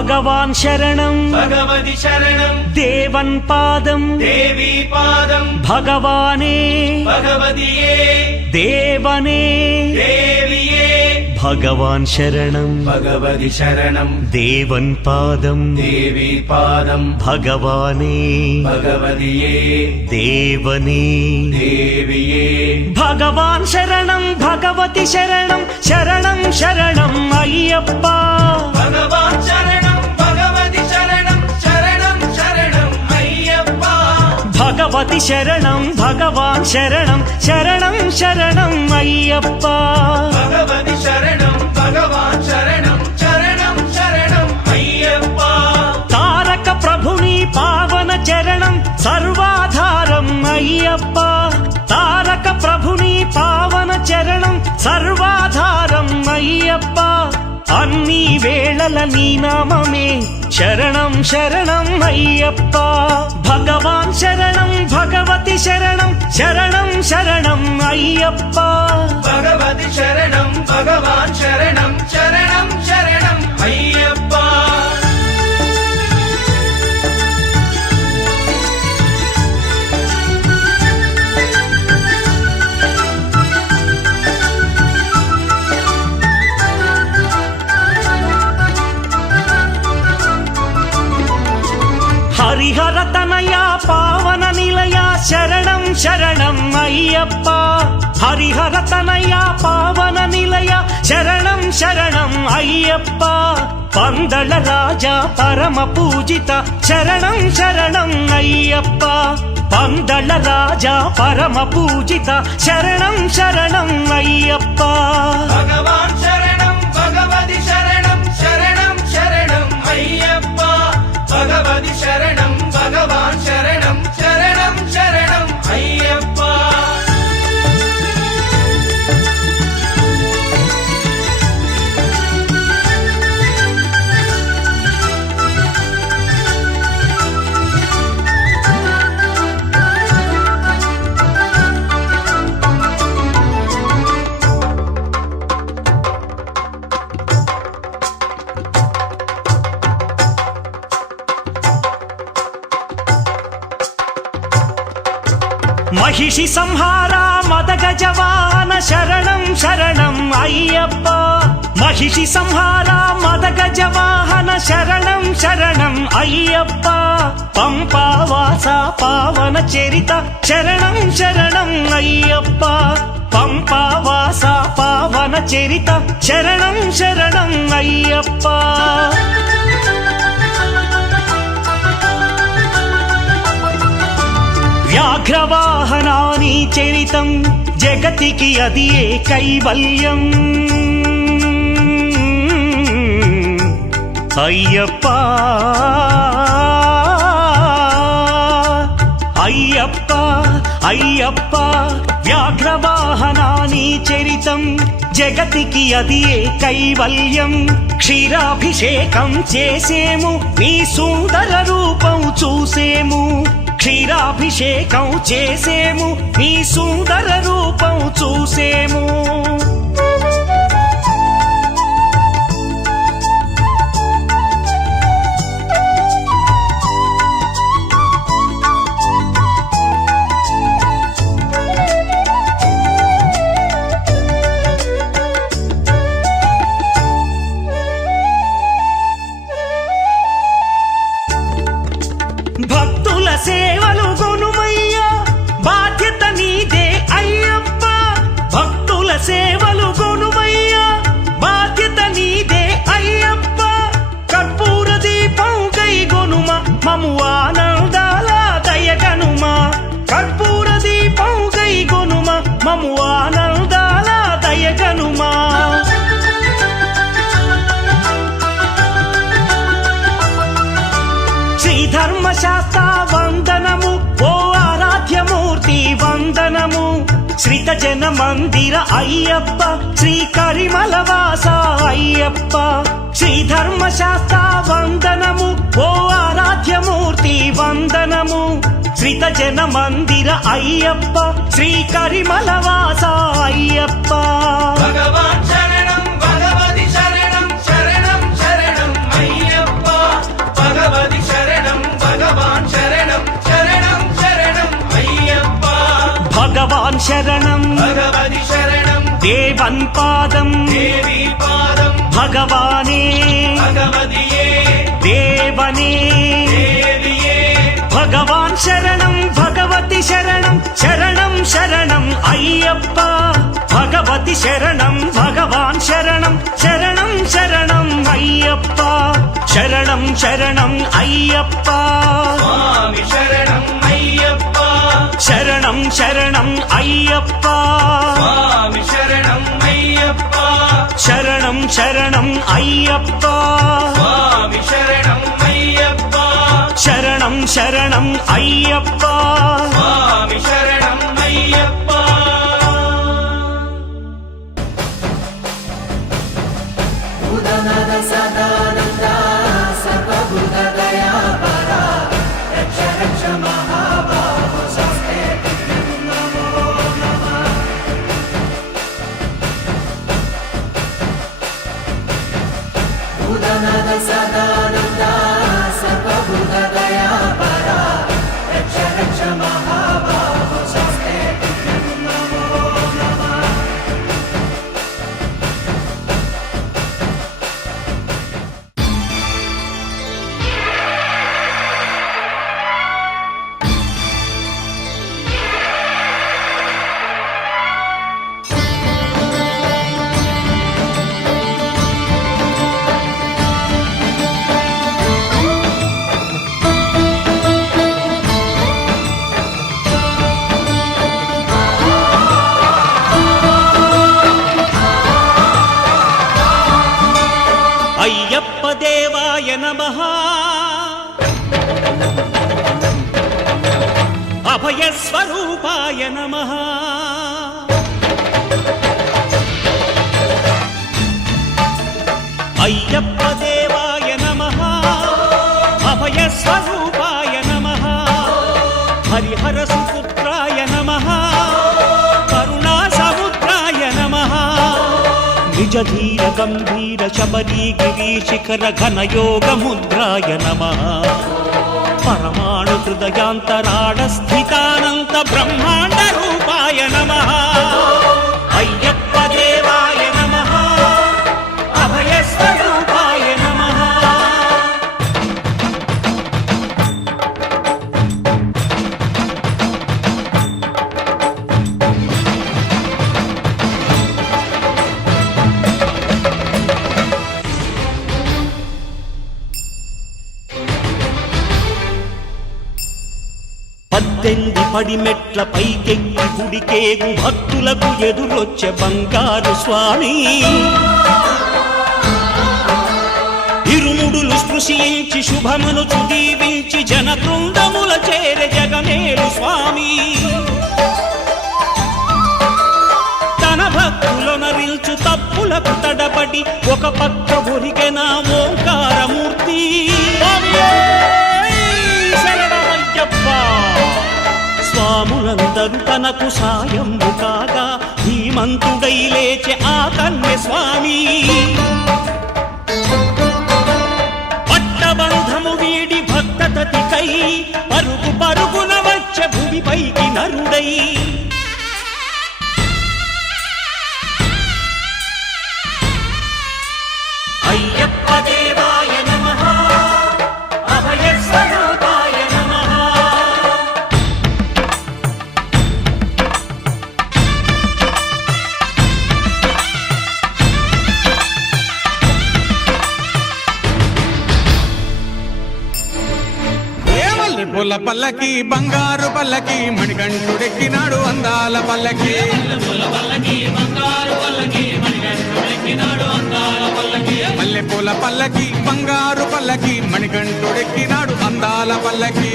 భగవాన్ శరణం భగవతి శరణం దేవన్ పాదం దేవీ పాదం భగవానే భగవతియే దేవనే దేవియే భగవాన్ శరణం భగవతి శరణం దేవన్ పాదం దేవీ పాదం భగవానే భగవతియే దేవనే దేవియే భగవాన్ శరణం భగవతి శరణం శరణం శరణం అయ్యప్ప భగవాన్ శరణం భగవతి శరణం శరణం శరణం అయ్యప్ప భగవతి శరణం భగవాన్ శరణం శరణం శరణం అయ్యప్ప భగవతి శరణం భగవాన్ శరణం శరణం శరణం అయ్యప్ప తారక ప్రభుని పావన చరణం సర్వాధారం అయ్యప్ప తారక ప్రభుని పావన చరణం సర్వాధారం అయ్యప్ప అన్ని వేళల నీ నామమే శరణం శరణం అయ్యప్ప భగవాన్ శరణం భగవతి శరణం శరణం శరణం అయ్యప్ప భగవతి శరణం భగవాన్ శరణం శరణం శరణం అయ్యప్ప హరిహర తనయ పావన నిలయ శరణం శరణం అయ్యప్ప హరిహర తనయ పావన నిలయ శరణం శరణం అయ్యప్ప పందళ రాజా పరమ పూజిత శరణం శరణం అయ్యప్ప పందళ రాజా పరమ పూజిత శరణం శరణం అయ్యప్ప భగవాన్ శరణం భగవతి శరణం శరణం శరణం అయ్యప్ప భగవతి శరణం భగవాన్ శరణం శరణం శరణం అయ్యప్ప మహిషి సంహార మదగజ వాహన శరణం శరణం అయ్యప్ప మహిషి సంహార మదగజ వాహన శరణం శరణం అయ్యప్ప పంపావాస పావన చరిత శరణం శరణం అయ్యప్ప పంపావాస పావన చరిత శరణం శరణం అయ్యప్ప వ్యాఘ్రవాహనాని చరితం జగతికి అది ఏ కైవల్యం అయ్యప్ప అయ్యప్ప అయ్యప్ప వ్యాఘ్రవాహనాని చరితం జగతికి అది ఏ కైవల్యం క్షీరాభిషేకం చేసేము నీ సుందర రూపం చూసేము క్షీరాభిషేకం చేసేము నీ సుందర రూపం చూసేము భక్తుల సేవలు గొనుమయ్యా బాధ్యత నీదే అయ్యప్ప భక్తుల సేవలు గొనుమయ్యా బాధ్యత నీదే అయ్యప్ప కర్పూర దీపం కై గొనుమ మము ఆనందాల దయగనుమ కర్పూర దీపం కై గొనుమ మము ఆనందాల దయగనుమ ధర్మశాస్త్ర వందనము ఓ ఆరాధ్యమూర్తి వందనము శ్రీత జన మందిర అయ్యప్ప శ్రీ కరిమలవాస అయ్యప్ప శ్రీ ధర్మశాస్త్ర వందనము ఓ ఆరాధ్యమూర్తి వందనము శ్రీత జన మందిర అయ్యప్ప శ్రీ కరిమలవాస అయ్యప్ప భగవాన్ శరణం భగవతి శరణం శరణం శరణం అయ్యప్ప శరణం భగవతి శరణం దేవన్ పాదం దేవి పాదం భగవానే భగవతియే దేవనే దేవియే భగవాన్ శరణం భగవతి శరణం శరణం శరణం అయ్యప్ప భగవతి శరణం భగవాన్ శరణం శరణం శరణం అయ్యప్ప శరణం శరణం అయ్యప్ప స్వామి శరణం అయ్యప్ప శరణం శరణం అయ్యప్ప స్వామి శరణం అయ్యప్ప శరణం శరణం అయ్యప్ప స్వామి శరణం అయ్యప్ప శరణం శరణం అయ్యప్ప స్వామి శరణం అయ్యప్ప భూతనాథ సదానంద సర్వభూత దయాపరా రక్ష రక్ష మహాబాహో స్వస్తే నమో నమః భూతనాథ సదానంద సర్వభూత దయాపరా రక్ష రక్ష మహాబాహో స్వస్తే నమో నమః అయ్యప్ప దేవాయ నమః అభయస్వరూపాయ నమః అయ్యప్ప దేవాయ నమః అభయస్వరూపాయ నమః హరిహర సుపుత్రాయ నమః కరుణా సముద్రాయ నమః నిజ ధీర గంభీర శబరీ గిరి శిఖర ఘన యోగ ముద్రాయ నమః పరమాణు హృదయాంతరాళ స్థితానంత బ్రహ్మాండ రూపాయ నమః అయ్యప్ప దేవాయ నమః అభయస్వరూపాయ నమః పద్దెనిమిది పడిమెట్ల పైకెక్కి గుడికేగు భక్తులకు ఎదురొచ్చే బంగారు స్వామి ఇరుముడులు స్పృశించి శుభమును దీవించి జన బృందముల చేరే జగమేలు స్వామి తన భక్తులొనరిల్చు తప్పులకు తడబడి ఒక పక్క ఒరిగెన ఓంకారమూర్తి శరణమయ్యప్ప స్వాములందరూ తనకు సాయము కాగా ధీమంతుడై లేచే ఆ కన్య స్వామి పట్టబంధము వీడి భక్తతతికై పరుగు పరుగున వచ్చే భూమిపైకి నరుడై అయ్యప్ప దేవాయ నమః అభయస్వరూపాయ నమః పూల పల్లకి బంగారు పల్లకి మణికంఠుడెక్కినాడు అందాల పల్లకి మల్లె పూల పల్లకి బంగారు పల్లకి మణికంఠుడెక్కినాడు అందాల పల్లకి